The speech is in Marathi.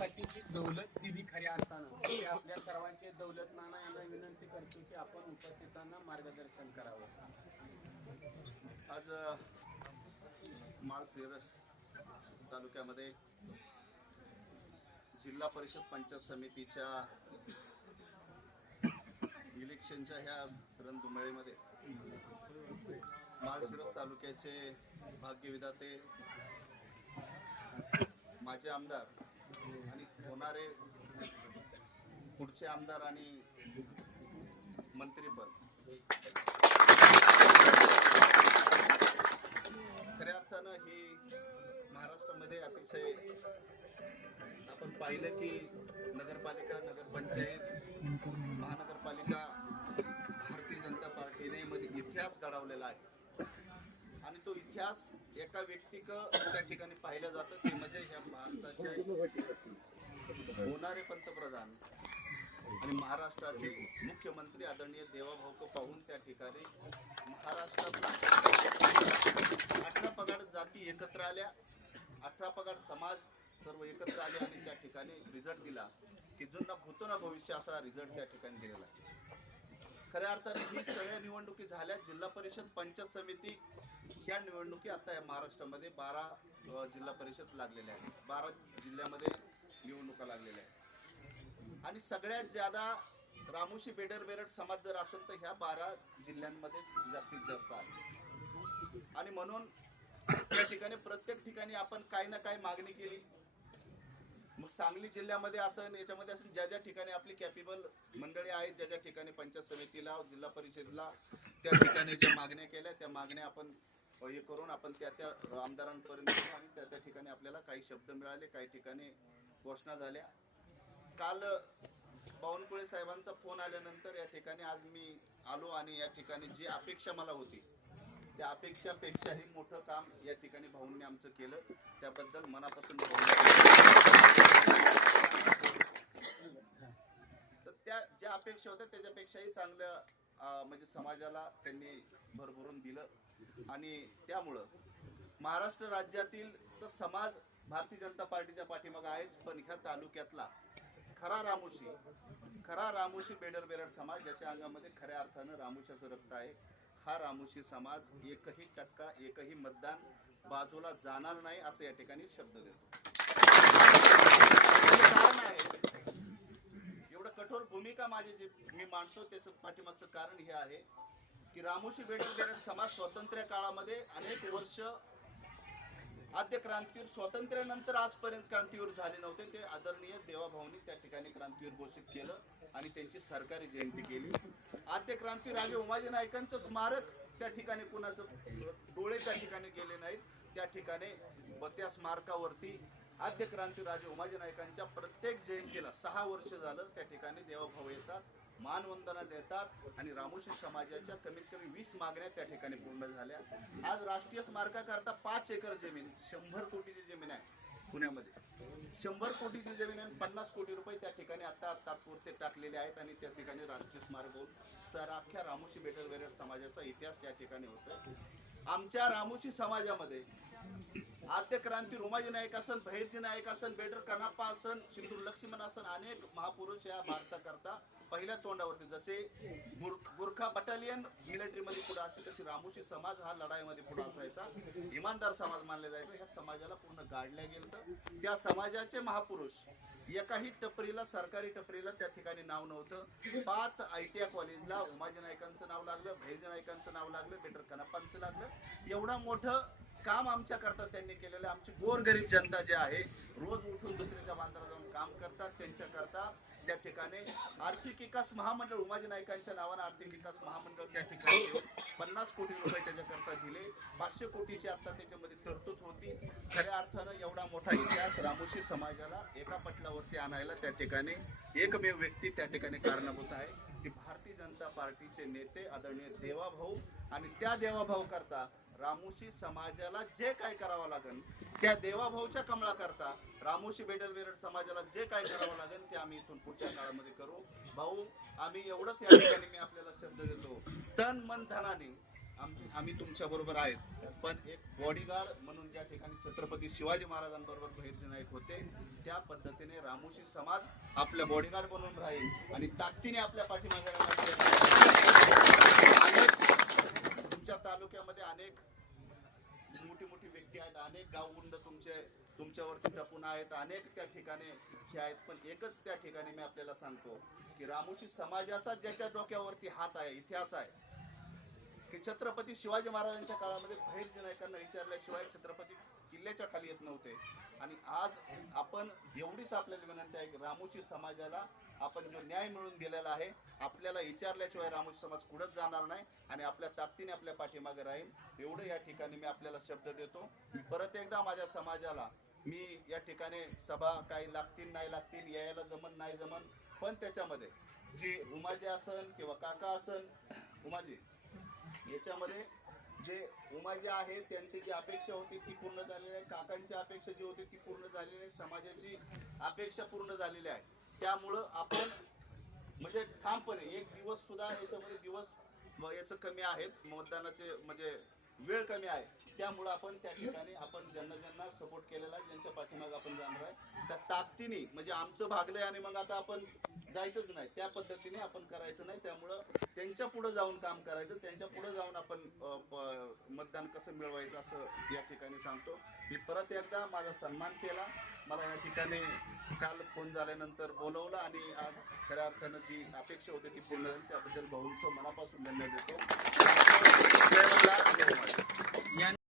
साठी दौलत दिली खऱ्या अर्थानं ते आपल्या सर्वांचे दौलत नाना यांना विनंती करतो की आपण उपस्थितांना मार्गदर्शन करावं. आज माळशिरस तालुक्यामध्ये जिल्हा परिषद पंचायत समितीच्या इलेक्शनच्या ह्या रणधुमाळीमध्ये माळशिरस तालुक्याचे भाग्यविधाते माजी आमदार आणि होणारे पुढचे आमदार आणि मंत्रीपद खऱ्या अर्थानं ही महाराष्ट्रामध्ये अतिशय आपण पाहिलं की नगरपालिका, नगरपंचायत, महानगरपालिका भारतीय जनता पार्टीने मध्ये इतिहास घडवलेला आहे आणि तो इतिहास एका व्यक्तिक त्या ठिकाणी पाहिलं जातं ते म्हणजे ह्या भारताचे होणारे पंतप्रधान आणि महाराष्ट्राचे मुख्यमंत्री आदरणीय देवाभाऊ पाहून त्या ठिकाणी महाराष्ट्रातला 18 पगड जाती एकत्र आल्या, 18 पगड समाज सर्व एकत्र आले आणि त्या ठिकाणी रिझल्ट दिला की जुना भूतो ना भविष्य असा रिझल्ट त्या ठिकाणी दिलेला आहे. खऱ्या अर्थाने ही सगळ्या निवडणुकी झाल्या. जिल्हा परिषद पंचायत समिती ह्या निवडणुकी आता या महाराष्ट्रामध्ये 12 जिल्हा परिषद लागलेल्या आहेत. 12 जिल्ह्यामध्ये निवडणुका लागलेल्या आहेत आणि सगळ्यात ज्यादा रामोशी बेडर बेरड समाज जर असेल तर ह्या 12 जिल्ह्यांमध्ये जास्तीत जास्त आहे आणि म्हणून त्या ठिकाणी प्रत्येक ठिकाणी आपण काही ना काही मागणी केली. मग सांगली जिल्ह्यामध्ये असं याच्यामध्ये असं ज्या ज्या ठिकाणी आपली कॅपेबल मंडळी आहेत, ज्या ज्या ठिकाणी पंचायत समितीला, जिल्हा परिषदेला त्या ठिकाणी ज्या मागण्या केल्या त्या मागण्या आपण हे करून आपण त्या त्या आमदारांपर्यंत आणि त्या त्या ठिकाणी आपल्याला काही शब्द मिळाले, काही ठिकाणी घोषणा झाल्या. काल बावनकुळे साहेबांचा फोन आल्यानंतर या ठिकाणी आज मी आलो आणि या ठिकाणी जी अपेक्षा मला होती त्या अपेक्षापेक्षाही मोठं काम या ठिकाणी भाऊंनी आमचं केलं. त्याबद्दल मनापासून तर त्या ज्या अपेक्षा होत्या त्याच्यापेक्षाही चांगलं म्हणजे समाजाला त्यांनी भरभरून दिलं आणि त्यामुळं महाराष्ट्र राज्यातील तर समाज भारतीय जनता पार्टीच्या पाठीमागे आहेच, पण ह्या तालुक्यातला खरा रामोशी बेडर बेरड समाज ज्याच्या अंगामध्ये खऱ्या अर्थानं रामोशाचं रक्त आहे, हा रामोशी समाज 1% एकही मतदान बाजूला जाणार नाही असं या ठिकाणी शब्द देतो. कारण आहे एवढं कठोर भूमिका माझी जी मी मांडतो त्याचं पाठीमागचं कारण हे आहे की रामोशी बेडर बेरड समाज स्वातंत्र्य काळामध्ये अनेक वर्ष आद्य क्रांतीवीर स्वातंत्र्यानंतर आजपर्यंत क्रांतीवीर झाले नव्हते. ते आदरणीय देवाभाऊंनी त्या ठिकाणी क्रांतीवीर घोषित केलं आणि त्यांची सरकारी जयंती केली. आद्य क्रांती राजे उमाजी नाईकांचं स्मारक त्या ठिकाणी कुणाचं डोळे त्या ठिकाणी गेले नाहीत. त्या ठिकाणी त्या स्मारकावरती आद्य क्रांती राजे उमाजी नाईकांच्या प्रत्येक जयंतीला 6 वर्ष झालं त्या ठिकाणी देवाभाऊ येतात, मानवंदना देतात आणि रामोशी समाजाच्या कमीत कमी 20 मागण्या त्या ठिकाणी पूर्ण झाल्या. आज राष्ट्रीय स्मारकाकरता 5 एकर जमीन 100 कोटीची जमीन आहे पुण्यामध्ये. 100 कोटीची जमीन आणि 50 कोटी रुपये त्या ठिकाणी आता तात्पुरते टाकलेले आहेत आणि त्या ठिकाणी राष्ट्रीय स्मारक होऊन अख्ख्या रामोशी बेडर बेरड समाजाचा इतिहास त्या ठिकाणी होतोय. आमच्या रामोशी समाजामध्ये आद्य क्रांती उमाजी नाईक असन, भैरजी नाईक असन, बेडर कनाप्पा असन, सिंधूर लक्ष्मण असन अनेक महापुरुष या भारताकरता पहिल्या तोंडावरती जसे गुरखा बटालियन मिलिटरीमध्ये पुढे असे तसे रामोशी समाज हा लढाईमध्ये पुढे असायचा, इमानदार समाज मानले जायचं. ह्या समाजाला पूर्ण गाडल्या गेलं. त्या समाजाचे महापुरुष एकाही टपरीला, सरकारी टपरीला त्या ठिकाणी नाव नव्हतं. 5 ITI कॉलेजला उमाजी नाईकांचं नाव लागलं, भैरजी नाईकांचं नाव लागलं, बेडर कनाप्पांचं लागलं. एवढं मोठं काम आमच्या करता त्यांनी केलेलं. आमची गोरगरीब जनता जे आहे रोज उठून दुसऱ्याच्या बांधाला जाऊन काम करतात. त्यांच्या करता त्या ठिकाणी आर्थिक विकास महामंडळ उमाजी नाईकांच्या नावानं आर्थिक विकास महामंडळ त्या ठिकाणी 50 कोटी रुपये त्याच्याकरता दिले. 500 कोटीची आता त्याच्यामध्ये तरतूद होती. खऱ्या अर्थानं एवढा मोठा इतिहास रामोशी समाजाला एका पटलावरती आणायला त्या ठिकाणी एकमेव व्यक्ती त्या ठिकाणी कारणीभूत आहे ती भारतीय जनता पार्टीचे नेते आदरणीय देवाभाऊ. आणि त्या देवाभाऊ करता रामोशी समाजाला जे काय करावं लागेल त्या देवाभाऊच्या कमळा करता रामोशी बेडर बेरड समाजाला जे काय करावं लागेल ते आम्ही इथून पुढच्या काळामध्ये करू. भाऊ आम्ही एवढंच या ठिकाणी मी आपल्याला शब्द देतो, तन मन धनाने आम्ही तुमच्या बरोबर आहेत, पण एक बॉडीगार्ड म्हणून ज्या ठिकाणी छत्रपती शिवाजी महाराजांबरोबर बहिर्जी नाईक होते, त्या पद्धतीने रामोशी समाज आपल्या बॉडीगार्ड बनून राहील आणि ताकदीने आपल्या पाठीमागे राहणार. तुमच्या तालुक्यामध्ये अनेक मोठी मोठी व्यक्ती आहेत, अनेक गावगुंड तुमच्यावरती टपून आहेत, अनेक त्या ठिकाणी हे आहेत, पण एकच त्या ठिकाणी मी आपल्याला सांगतो की रामोशी समाजाचा ज्याच्या डोक्यावरती हात आहे, इतिहास आहे की छत्रपती शिवाजी महाराजांच्या काळामध्ये बहिर्जी नायकांना विचारल्याशिवाय छत्रपती किल्ल्याच्या खाली येत नव्हते. आणि आज आपण एवढीच आपल्याला विनंती आहे की रामोशी समाजाला आपण जो न्याय मिळून गेलेला आहे, आपल्याला विचारल्याशिवाय रामोशी समाज कुठंच जाणार नाही आणि आपल्या ताकदीने आपल्या पाठीमागे राहील, एवढं या ठिकाणी मी आपल्याला शब्द देतो. परत एकदा माझ्या समाजाला मी या ठिकाणी सभा काही लागतील नाही लागतील, यायला जमन नाही जमन, पण त्याच्यामध्ये जे उमाजी असन किंवा काका असन, उमाजी याच्यामध्ये जे उमाजी आहे त्यांची जी अपेक्षा होती ती पूर्ण झालेली आहे, काकांची अपेक्षा जी होती ती पूर्ण झालेली आहे, समाजाची अपेक्षा पूर्ण झालेली आहे. त्यामुळं आपण म्हणजे ठामपणे एक दिवस सुद्धा याच्यामध्ये दिवस याचं कमी आहेत, मतदानाचे म्हणजे वेळ कमी आहे, त्यामुळं आपण त्या ठिकाणी आपण ज्यांना ज्यांना सपोर्ट केलेला आहे, ज्यांच्या पाठीमागे आपण जाणार आहे, त्या ताकदीने म्हणजे आमचं भागलंय आणि मग आता आपण जायचंच नाही, त्या पद्धतीने आपण करायचं नाही. त्यामुळं त्यांच्या पुढे जाऊन काम करायचं, त्यांच्या पुढे जाऊन आपण मतदान कसं मिळवायचं असं या ठिकाणी सांगतो. मी परत एकदा माझा सन्मान केला, मला या ठिकाणी काल फोन झाल्यानंतर बोलवलं आणि आज खऱ्या अर्थानं जी अपेक्षा होती ती पूर्ण झाली, त्याबद्दल भाऊंचं मनापासून धन्यवाद देतो. जय मल्हार, जय उमाजी.